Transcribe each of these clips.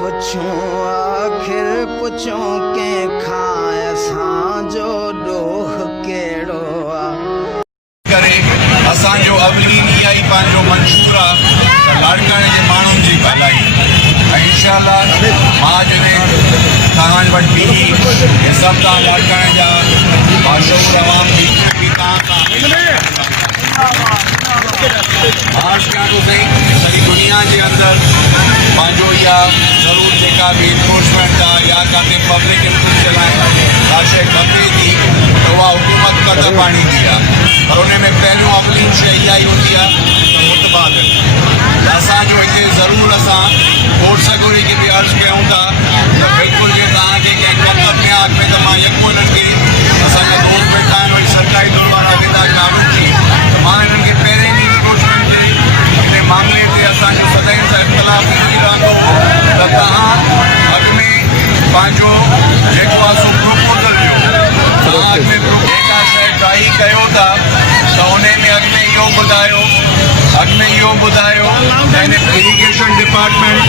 पुछूं आखिर पुछूं के खाए साजो डोह केड़ो करे असांजो अवलीन इहा ई पंहिंजो मंशूर आहे लाड़काणे जे माण्हुनि जी भलाई ऐं इंशाअल्लाह मां जॾहिं तव्हां वटि बीही हे सभु तव्हां लाड़काणे जा बाशऊर अवाम बि मार्च कयां थो सही सॼी दुनिया जे अंदरि पंहिंजो इहा ज़रूरु जेका बि इन्फोर्समेंट आहे या किथे पब्लिक इंट्रस्ट जे लाइ का शइ खपे थी त उहा हुकूमत कदम आणींदी आहे पर उन में पहिरियों अवलीन शइ इहा ई हूंदी आहे त मुतबादिल त असांजो हिते ज़रूरु असां कोर्ट सगोरी खे बि अर्ज़ु कयूं था त बिल्कुलु जे तव्हांखे कंहिं मतिलब में आग में त मां यको हिननि खे असांजा दोस्त वेठा आहिनि वरी सरकारी दरबार वेंदा कानून जी त मां हिननि खे पहिरें ई रिक्रूटमेंट ॾे हिन मामले ते असांजो सदाईं सां इख़्तिलाफ़ थी रहंदो त तव्हां अॻु में पंहिंजो जेको आहे सो प्रपोज़ल ॾियो तव्हां अॻु में जेका शइ ट्राई कयो था त उन में अॻु में इहो ॿुधायो त हिन इरीगेशन डिपार्टमेंट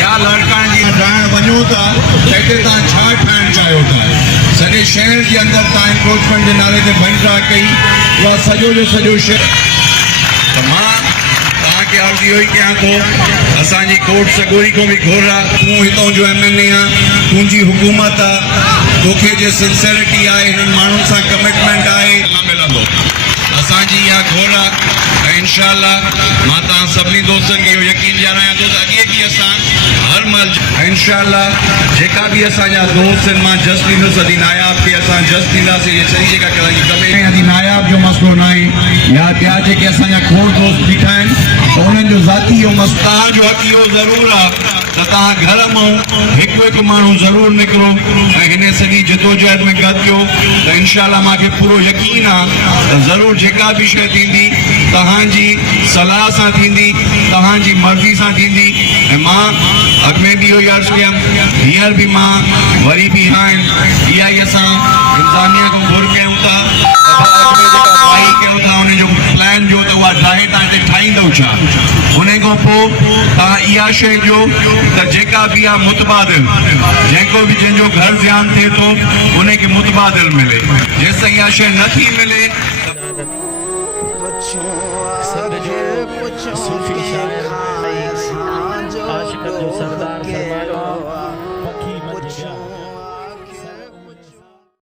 या लाड़काणे जी ठाहिण वञो था त हिते तव्हां छा ठाहिणु चाहियो था सॼे शहर जे अंदरि तव्हां इंक्रोचमेंट जे नाले ते बंदरा कई उहा सॼो जो सॼो शहर त मां तव्हांखे अर्ज़ु इहो ई कयां थो असांजी कोर्ट सगोरी खां बि घुर आहे तूं हितां जो MLA आहे तुंहिंजी हुकूमत आहे तोखे जे सिंसेरिटी आहे हिननि माण्हुनि सां कमिटमेंट आहे न मिलंदो असांजी इहा घुर आहे ऐं इंशाअल्लाह मां तव्हां सभिनी दोस्तनि खे इहो यकीन ॾियारायां थो त अॻे बि असां हर महिल ऐं इंशाअल्लाह जेका बि असांजा दोस्त आहिनि मां जस्ट ॾींदुसि अदी नायाब खे असां जस्ट ॾींदासीं इहे सही जेका कराई कमे अदी नायाब जो मसइलो न आहे या ॿिया जेके असांजा खोड़ दोस्त बीठा आहिनि त उन्हनि जो ज़ाती इहो मसइलो तव्हांजो हक़ इहो ज़रूरु आहे त तव्हां घर मां हिकु हिकु माण्हू ज़रूरु निकिरो ऐं हिन सॼी जदोजहद में गॾु कयो त इंशाअल्लाह मूंखे पूरो यकीन आहे त ज़रूरु जेका बि शइ थींदी तव्हांजी सलाह सां थींदी तव्हांजी मर्ज़ी सां थींदी ऐं मां अॻु में बि इहो ई अर्ज़ु कयमि हींअर बि मां वरी बि आहिनि इहा ई असां इंसानियत खां घुर कयूं था कयूं था उनजो प्लान जो त उहा ठाहे तव्हां हिते ठाहींदव छा उन खां पोइ तव्हां इहा शइ जो त जेका बि आहे मुतबादिल जेको बि जंहिंजो घर ज़ियान थिए थो उनखे मुतबादिल मिले जेसिताईं इहा शइ नथी मिले पुछूं